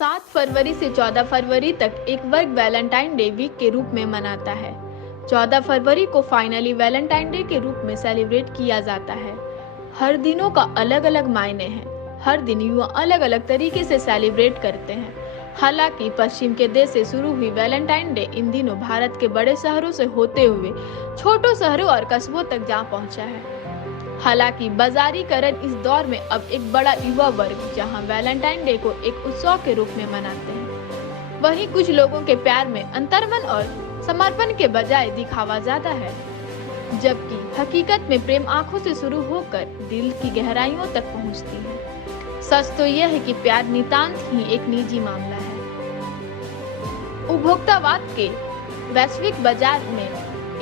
7 फरवरी से 14 फरवरी तक एक वर्ग वैलेंटाइन डे वीक के रूप में मनाता है। 14 फरवरी को फाइनली वैलेंटाइन डे के रूप में सेलिब्रेट किया जाता है। हर दिनों का अलग अलग मायने हैं। हर दिन युवा अलग अलग तरीके से सेलिब्रेट करते हैं। हालांकि पश्चिम के देश से शुरू हुई वैलेंटाइन डे इन दिनों भारत के बड़े शहरों से होते हुए छोटे शहरों और कस्बों तक जा पहुंचा है। हालांकि बाजारीकरण इस दौर में अब एक बड़ा युवा वर्ग जहां वैलेंटाइन डे को एक उत्सव के रूप में मनाते हैं, वहीं कुछ लोगों के प्यार में अंतर्मन और समर्पण के बजाय दिखावा ज्यादा है, जबकि हकीकत में प्रेम आंखों से शुरू होकर दिल की गहराइयों तक पहुंचती है। सच तो यह है कि प्यार नितांत ही एक निजी मामला है। उपभोक्तावाद के वैश्विक बाजार में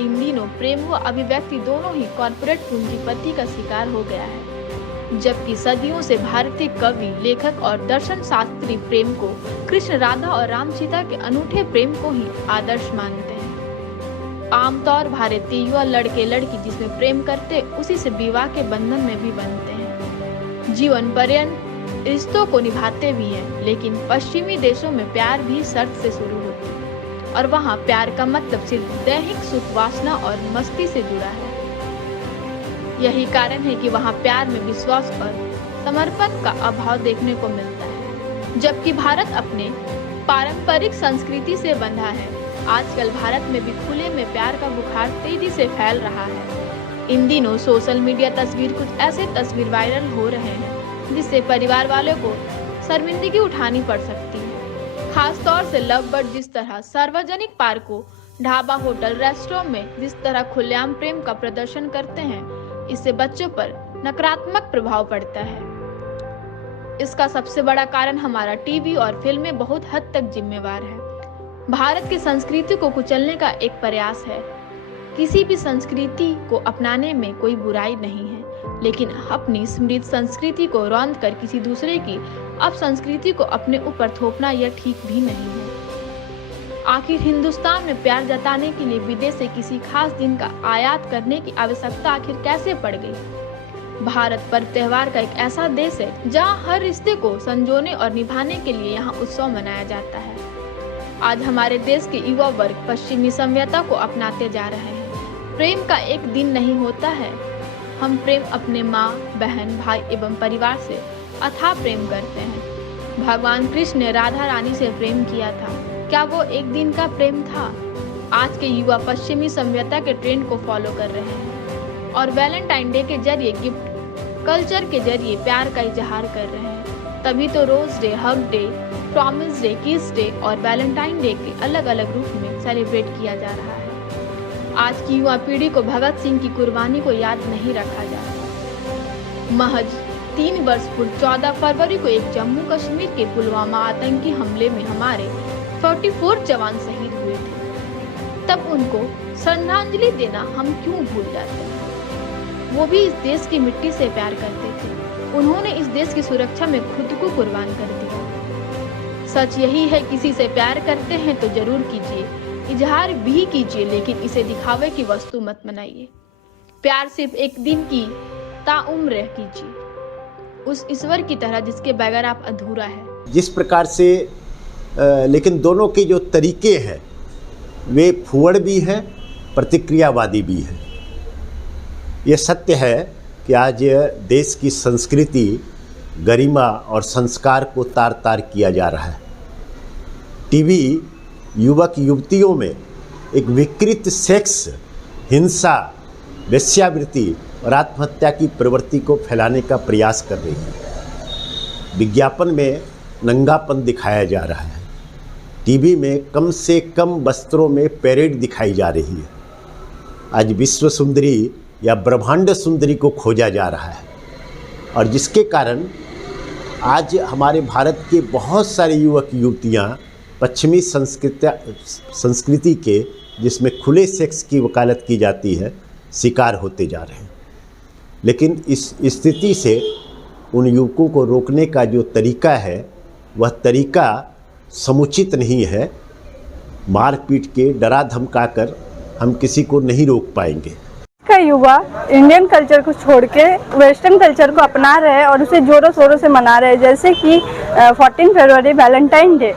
इन दिनों प्रेम व अभिव्यक्ति दोनों ही कॉर्पोरेट पूंजीपति का शिकार हो गया है, जबकि सदियों से भारतीय कवि, लेखक और दर्शन शास्त्री प्रेम को कृष्ण, राधा और राम सीता के अनूठे प्रेम को ही आदर्श मानते हैं। आमतौर भारतीय युवा लड़के लड़की जिसमें प्रेम करते उसी से विवाह के बंधन में भी बनते हैं, जीवन पर्यंत रिश्तों को निभाते भी हैं। लेकिन पश्चिमी देशों में प्यार भी शर्त से शुरू होती है और वहाँ प्यार का मतलब सिर्फ दैहिक सुख, वासना और मस्ती से जुड़ा है। यही कारण है कि वहाँ प्यार में विश्वास और समर्पण का अभाव देखने को मिलता है, जबकि भारत अपने पारंपरिक संस्कृति से बंधा है। आजकल भारत में भी खुले में प्यार का बुखार तेजी से फैल रहा है। इन दिनों सोशल मीडिया तस्वीर कुछ ऐसे तस्वीर वायरल हो रहे हैं जिससे परिवार वालों को शर्मिंदगी उठानी पड़ सकती है। खास तौर से लव बर्ड जिस तरह सार्वजनिक पार्कों, ढाबा, होटल, रेस्टोरेंट में जिस तरह खुलेआम प्रेम का प्रदर्शन करते हैं, इससे बच्चों पर नकारात्मक प्रभाव पड़ता है। इसका सबसे बड़ा कारण हमारा टीवी और फिल्में बहुत हद तक जिम्मेवार है। भारत की संस्कृति को कुचलने का एक प्रयास है। किसी भी संस्कृति को अपनाने में कोई बुराई नहीं है, लेकिन अपनी समृद्ध संस्कृति को रौंद कर किसी दूसरे की अब संस्कृति को अपने ऊपर थोपना यह ठीक भी नहीं है। आखिर हिंदुस्तान में प्यार जताने के लिए विदेश से किसी खास दिन का आयात करने की आवश्यकता आखिर कैसे पड़ गई? भारत पर्व त्योहार का एक ऐसा देश है जहां हर रिश्ते को संजोने और निभाने के लिए यहां उत्सव मनाया जाता है। आज हमारे देश के युवा वर्ग पश्चिमी सभ्यता को अपनाते जा रहे हैं। प्रेम का एक दिन नहीं होता है। हम प्रेम अपने माँ, बहन, भाई एवं परिवार से अथाह प्रेम करते हैं। भगवान कृष्ण ने राधा रानी से प्रेम किया था। क्या वो एक दिन का प्रेम था? आज के युवा पश्चिमी सभ्यता के ट्रेंड को फॉलो कर रहे हैं और वैलेंटाइन डे के जरिए गिफ्ट कल्चर के जरिए प्यार का इजहार कर रहे हैं। तभी तो rose day, hug day, promise day, kiss day और वैलेंटाइन डे के अलग अलग रूप में सेलिब्रेट किया जा रहा है। आज की युवा पीढ़ी को भगत सिंह की कुर्बानी को याद नहीं रखा जाता। महज 3 वर्ष पूर्व 14 फरवरी को एक जम्मू कश्मीर के पुलवामा आतंकी हमले में हमारे 44 जवान शहीद हुए थे। तब उनको श्रद्धांजलि देना हम क्यों भूल जाते हैं? वो भी इस देश की मिट्टी से प्यार करते थे। उन्होंने इस देश की सुरक्षा में खुद को कुर्बान कर दिया। सच यही है, किसी से प्यार करते हैं तो जरूर कीजिए, इजहार भी कीजिए, लेकिन इसे दिखावे की वस्तु मत बनाइए। प्यार सिर्फ एक दिन की ताउम्र कीजिए, उस ईश्वर की तरह जिसके बगैर आप अधूरा है। जिस प्रकार से लेकिन दोनों के जो तरीके हैं वे फूहड़ भी हैं, प्रतिक्रियावादी भी हैं। ये सत्य है कि आज देश की संस्कृति, गरिमा और संस्कार को तार तार किया जा रहा है। टीवी युवक युवतियों में एक विकृत सेक्स, हिंसा, वेश्यावृत्ति और आत्महत्या की प्रवृत्ति को फैलाने का प्रयास कर रही है। विज्ञापन में नंगापन दिखाया जा रहा है। टीवी में कम से कम वस्त्रों में पैरेड दिखाई जा रही है। आज विश्व सुंदरी या ब्रह्मांड सुंदरी को खोजा जा रहा है और जिसके कारण आज हमारे भारत के बहुत सारे युवक युवतियाँ पश्चिमी संस्कृति के, जिसमें खुले सेक्स की वकालत की जाती है, शिकार होते जा रहे हैं। लेकिन इस स्थिति से उन युवकों को रोकने का जो तरीका है वह तरीका समुचित नहीं है। मार पीट के, डरा धमका कर हम किसी को नहीं रोक पाएंगे। का युवा इंडियन कल्चर को छोड़ के वेस्टर्न कल्चर को अपना रहे हैं और उसे जोरों शोरों से मना रहे हैं, जैसे कि 14 फरवरी वैलेंटाइन डे।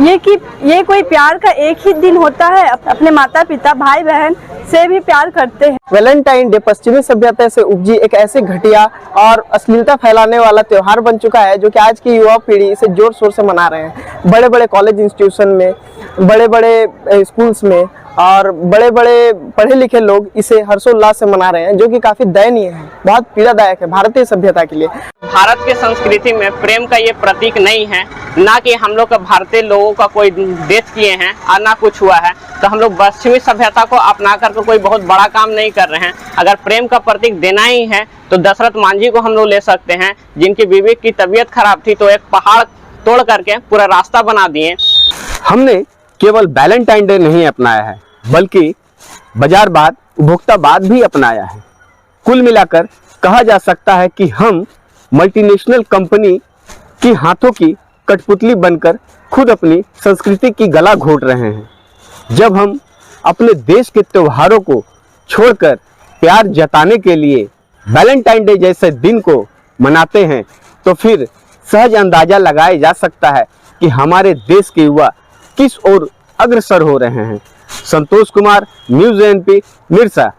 ये कोई प्यार का एक ही दिन होता है, अपने माता पिता भाई बहन से भी प्यार करते हैं। वैलेंटाइन डे पश्चिमी सभ्यता से उपजी एक ऐसे घटिया और अश्लीलता फैलाने वाला त्योहार बन चुका है जो कि आज की युवा पीढ़ी इसे जोर शोर से मना रहे हैं। बड़े बड़े कॉलेज इंस्टीट्यूशन में, बड़े बड़े स्कूल्स में और बड़े बड़े पढ़े लिखे लोग इसे हर्षोल्लास से मना रहे हैं, जो कि काफी दयनीय है, बहुत पीड़ादायक है भारतीय सभ्यता के लिए। भारत के संस्कृति में प्रेम का ये प्रतीक नहीं है, ना कि हम लोग भारतीय लोगों का कोई डेथ किए हैं और ना कुछ हुआ है, तो हम लोग पश्चिमी सभ्यता को अपना करके कोई बहुत बड़ा काम नहीं कर रहे हैं। अगर प्रेम का प्रतीक देना ही है तो दशरथ मांझी को हम लोग ले सकते हैं, जिनकी बीवी की तबीयत खराब थी तो एक पहाड़ तोड़ करके पूरा रास्ता बना दिए। हमने केवल वैलेंटाइन डे नहीं अपनाया है, बल्कि बाजारवाद, उपभोक्तावाद भी अपनाया है। कुल मिलाकर कहा जा सकता है कि हम मल्टीनेशनल कंपनी की हाथों की कठपुतली बनकर खुद अपनी संस्कृति की गला घोट रहे हैं। जब हम अपने देश के त्योहारों को छोड़कर प्यार जताने के लिए वैलेंटाइन डे जैसे दिन को मनाते हैं, तो फिर सहज अंदाजा लगाया जा सकता है कि हमारे देश के युवा किस ओर अग्रसर हो रहे हैं। Santosh Kumar, news NP, मिर्सा।